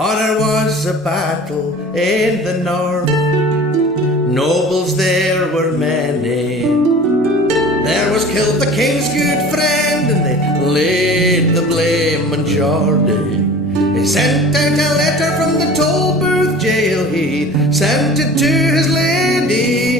Oh, there was a battle in the north, nobles there were many. There was killed the king's good friend, and they laid the blame on Geordie. He sent out a letter from the Tolbooth jail, he sent it to his lady.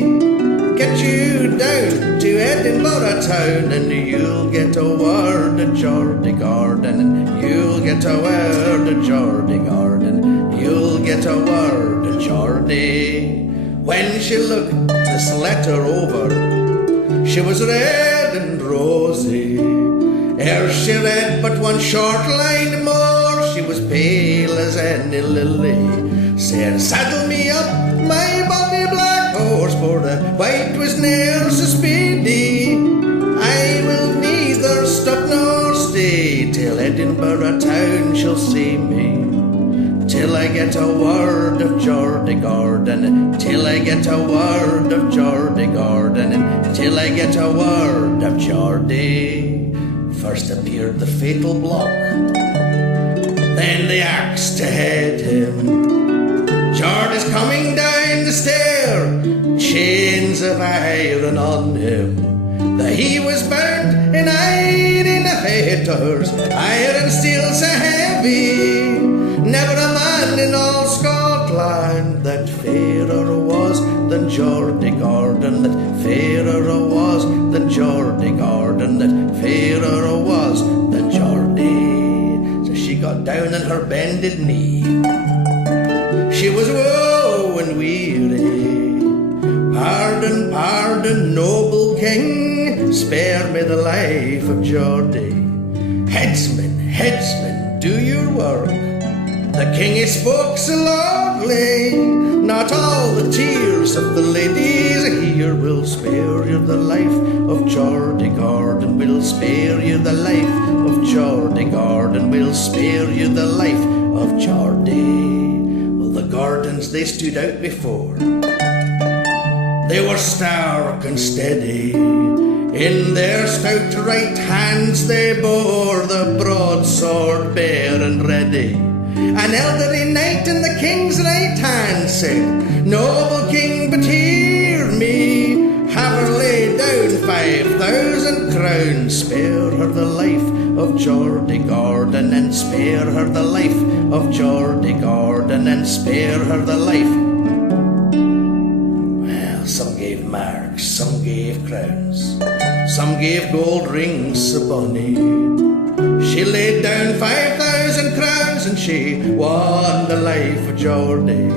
Get you down to Edinburgh town, and you'll get a word of Geordie Gordon, and you'll get a word of Geordie Gordon, you'll get a word of Geordie. When she looked this letter over, she was red and rosy. Ere she read but one short line more, she was pale as any lily. Said, saddle me up, my bonny black horse, for the white was ne'er so speedy. I will neither stop nor stay till Edinburgh town shall see me, till I get a word of Geordie Gordon, till I get a word of Geordie Gordon, till I get a word of Geordie. First appeared the fatal block, then the axe to head him. Geordie's coming down the stair, chains of iron on him. That he was burnt in iron fetters, iron steel so heavy. Never a man in all Scotland that fairer was than Geordie Gordon, that fairer was than Geordie Gordon, that fairer was than Geordie. So she got down on her bended knee, she was woe and weary. Pardon, pardon, noble king, spare me the life of Geordie. Headsman, headsman, do your work. The king he spoke so loudly, not all the tears of the ladies here will spare you the life of Geordie Gordon, will spare you the life of Geordie Gordon, will spare you the life of Geordie. Well, the Gordons, they stood out before, they were stark and steady. In their stout right hands they bore the broadsword bare and ready. An elderly knight in the king's right hand said, noble king, but hear me, have her laid down 5,000 crowns, spare her the life of Geordie Gordon, and spare her the life of Geordie Gordon, and spare her the life. Well, some gave marks, some gave crowns, some gave gold rings so bonny. She laid down 5,000 crowns, and she won the life of Geordie,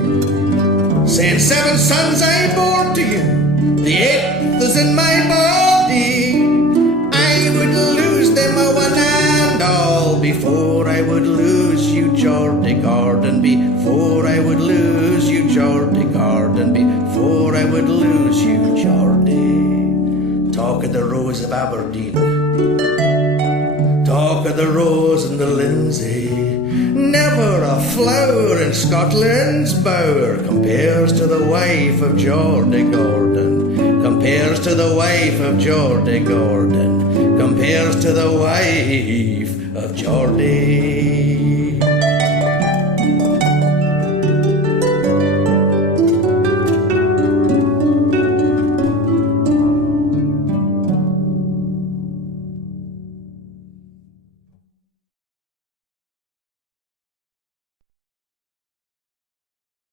saying, 7 sons I bore to you, the 8th is in my body. I would lose them a one and all before I would lose you, Geordie Gordon, before I would lose you, Geordie Gordon, before I would lose you, Geordie. Talk of the Rose of Aberdeen, talk of the rose and the linsey, never a flower in Scotland's bower compares to the wife of Geordie Gordon, compares to the wife of Geordie Gordon, compares to the wife of Geordie.